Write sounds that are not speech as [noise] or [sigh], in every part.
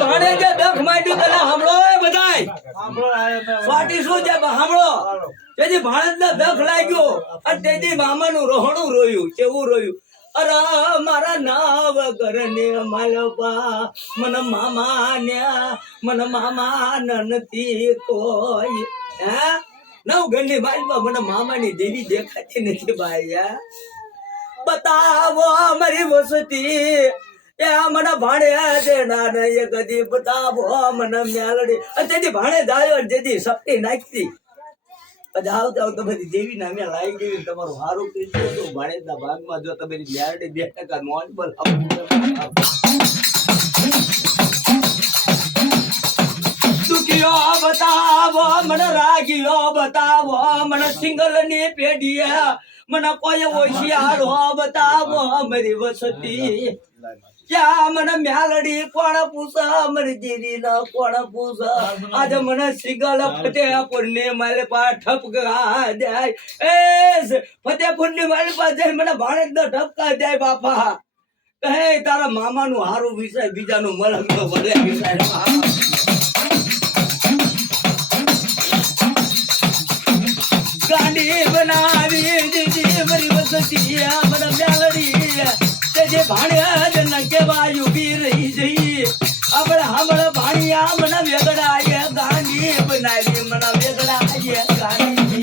ભાણે જે ડખ માંડ્યું તને સાંભળો એ બધાય. સ્વાટી શું છે? સાંભળો તેથી ભાણેજને દખ લાગ્યો. અને તેથી મામાનું રોહણું રોયું કેવું રોયું? અરે મારા નાવ ઘરને માલપા મન મામા ન્યા મન મામા નથી કોઈ. હે? નવ ઘરની બાજુ મને મામાની દેવી દેખાતી નથી ભાઈ બતાવો અમારી વસતી. મને ભાણે ના એ કદી બતાવો મને મ્યાલડી તેથી ભાણે દાયો તેથી શક્તિ નાખતી જાવ જાવ ગઈ તમારું હારું ભાણેજના ભાગમાં જો તમારી મ્યાલડી બે ટકા બતાવો, મને મને સિંગલની પેઢીએ, મને કોઈ હોશિયારો બતાવો મારી વસતી. ક્યાં મને મ્યાલડી કોણ પૂછા? મને જીરી ના કોણ પૂછા? આજે મને સિગલ ફતેહપુર ને મારે પા ઠપકા જાય. એ ફતેહપુરની મારી પાસે મને ભાણે જ ઠપકા જાય બાપા. કહે તારા મામાનું હારું વિષય બીજાનું મલક તો ભલે વિષય ગાડી બનાવી દીધી મારી વસતી મને મ્યાલડી. તે જે ભાણ્યા જન કેવાય ઊભી રહી જઈ આપણે હમણ ભાણિયા મને વેગડાય ગાંધી બનાવી, મને વેગડાય ગાંધી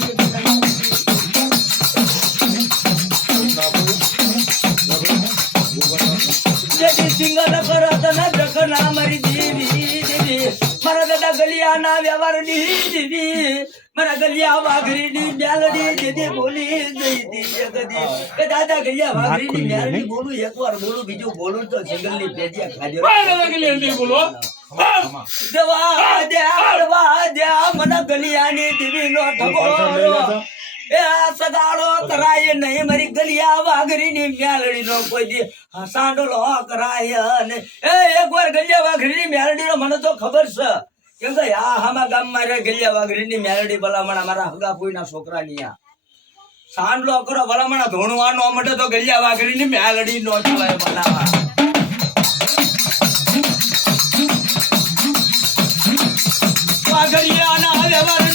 સિંગલ કરો તને જખના, મરી દેવી દેવી મારા દાદા ગલિયાના વ્યવહારની દીદી મારા ગલિયા વાઘરીની મ્યાલડી દીદી બોલી જઈ દી. કદી કે દાદા ગલિયા વાઘરીની મ્યાલડી બોલું એકવાર બોલું બીજું બોલું તો જંગલની પેટિયા ખાજો. દેવા દ્યા દેવા મને ગલિયાની દીવીનો નો એ સગાડો કરાય નહીં. મારી ગલિયા વાઘરીની મ્યાલડીનો કોઈ દી લો કરાય ને એ એકવાર ગલિયા વાઘરીની મ્યાલડીનો મને તો ખબર છે. કેમ કે આ હામા ગામમાં રે ગલિયા વાઘરીની મ્યાલડી ભલામણા મારા હગા ફોઈના છોકરાની આ સાંડલો કરો ભલામણ ધોણવા નો મટે તો ગલિયા વાઘરીની મ્યાલડી નો ચલાય બનાવા વાઘરિયા ના દેવી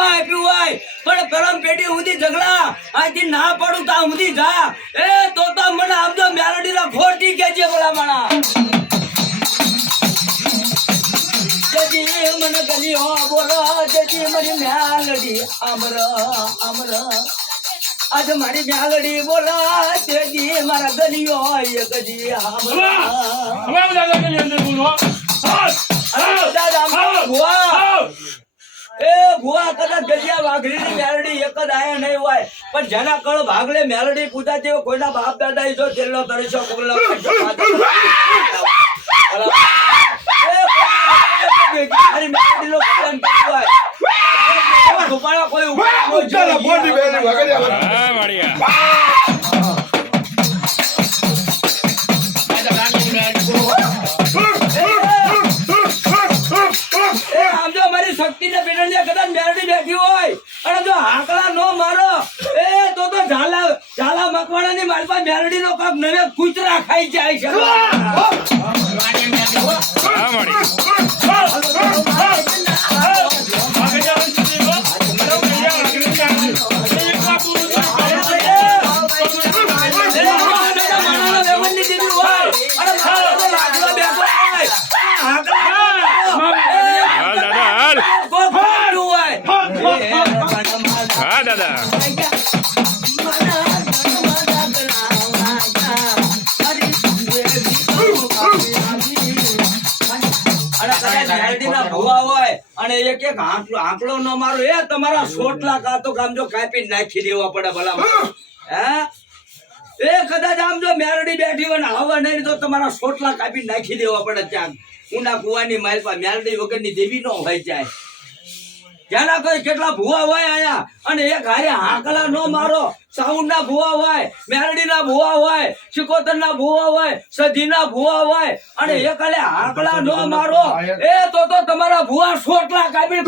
ભલે આપ્યું હોય. પણ પરમ પેઢી સુધી ઝઘડા આથી ના પડું તા સુધી જા. એ તો તો મને આપજો મ્યાલડીના ખોટી કેજે બોલા માણા. જજી મને હો બોલો જજી મારી મેલડી અમર અમર આજ મારી મ્યાલડી બોલા તેજી મારા ગલિયો એ ગજી આમર. દાદા ભુવા એ ભુવા કદાચ ગલિયા વાઘરીની મેલડી એક જ આયા નહીં હોય. પણ જેના કળ ભાગલે મેલડી પૂજા કોઈના બાપ દાદા ઈ જો છેલ્લો તરસ્યો કોગલો [laughs] કોઈ ઉપાડો ઝાલા મકવાણાની મારી પાસે મેરડીનો કાપ નવે કૂતરા ખાઈ જાય છે. અને ભૂવા હોય અને એક એક આંકડો આંકડો ન મારો એ તમારા સોટલા કાતો કાપી નાખી દેવા પડે ભલા હે? એ કદાચ આમ જો મેરડી બેઠી હોય ને હવા નહીં તો તમારા સોટલા કાપી નાખી દેવા પડે ત્યાં. ઊંડા કુવાની માલ પા મેરડી વગરની દેવી નો હોય જાય. જેના કોઈ કેટલા ભૂવા હોય આયા અને એક હારે હાકલા નો મારો સાઉન્ડ ના ભૂવા હોય મેરડી ના ભૂવા હોય ચિકોતર ના ભૂવા હોય સધી ના ભૂવા હોય અને એક હાલે હાકલા નો મારો એ તો તો તમારા ભૂવા સોટલા કાપી